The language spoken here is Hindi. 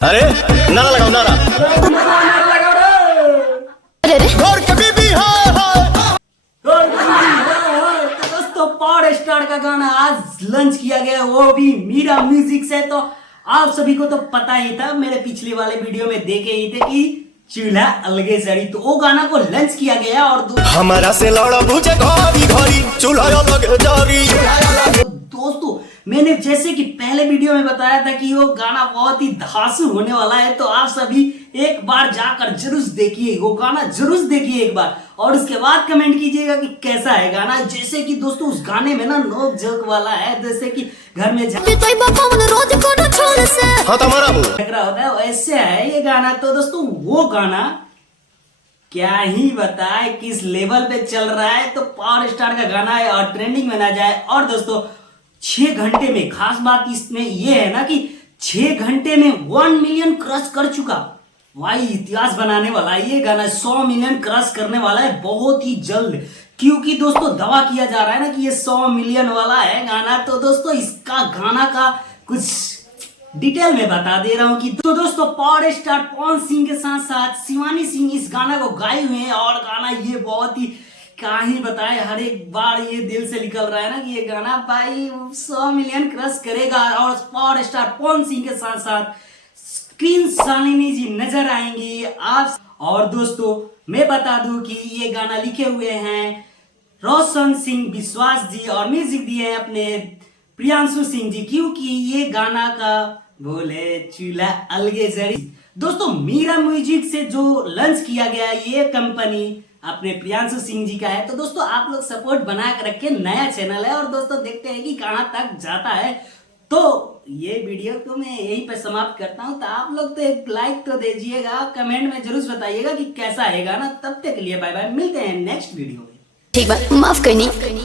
अरे नारा लगाओ नारा। और कभी भी दोस्तों पावर स्टार का गाना आज लॉन्च किया गया, वो भी मीरा म्यूजिक से। तो आप सभी को तो पता ही था, मेरे पिछले वाले वीडियो में देखे ही थे कि चूल्हा अलगे सड़ी, तो वो गाना को लॉन्च किया गया। और हमारा से लड़ा बुझे घरी घरी चूल्हा अलग जारी। दोस्तों मैंने जैसे कि पहले वीडियो में बताया था कि वो गाना बहुत ही धांसू होने वाला है, तो आप सभी एक बार जाकर जरूर देखिए, वो गाना जरूर देखिए एक बार, और उसके बाद कमेंट कीजिएगा कि कैसा है गाना। जैसे कि दोस्तों उस गाने में ना नोक झोंक वाला है, जैसे कि घर में झगड़ा होता है वैसे है ये गाना। तो दोस्तों वो गाना क्या ही बताए किस लेवल पे चल रहा है, तो पावर स्टार का गाना है और ट्रेंडिंग में ना जाए। और दोस्तों 6 घंटे में, खास बात इसमें ये है ना कि 6 घंटे में 1 मिलियन क्रॉस कर चुका। भाई इतिहास बनाने वाला है ये गाना, 100 मिलियन क्रॉस करने वाला है बहुत ही जल्द, क्योंकि दोस्तों दावा किया जा रहा है ना कि ये 100 मिलियन वाला है गाना। तो दोस्तों इसका गाना का कुछ डिटेल में बता दे रहा हूं कि तो दोस्तों पावर स्टार पवन सिंह के साथ साथ शिवानी सिंह इस गाना को गाए हुए हैं, और गाना ये बहुत ही क्या ही बताए, हर एक बार ये दिल से निकल रहा है ना कि ये गाना भाई 100 मिलियन क्रॉस करेगा। और पावर स्टार पवन सिंह के साथ साथ स्क्रीन शालिनी जी नजर आएंगी आप। और दोस्तों मैं बता दूं कि ये गाना लिखे हुए हैं रोशन सिंह विश्वास जी, और म्यूजिक दिए हैं अपने प्रियांशु सिंह जी, क्योंकि ये गाना का बोले चूल्हा अलगे जड़ी। दोस्तों मीरा म्यूजिक से जो लॉन्च किया गया ये कंपनी अपने प्रियांशु सिंह जी का है। तो दोस्तों आप लोग सपोर्ट बना के रखे, नया चैनल है, और दोस्तों देखते हैं कि कहां तक जाता है। तो ये वीडियो को मैं यहीं पे समाप्त करता हूं, तो आप लोग तो एक लाइक तो दीजिएगा, कमेंट में जरूर बताइएगा कि कैसा है गाना। तब तक के लिए बाय बाय, मिलते हैं नेक्स्ट वीडियो में। ठीक बात, माफ करनी।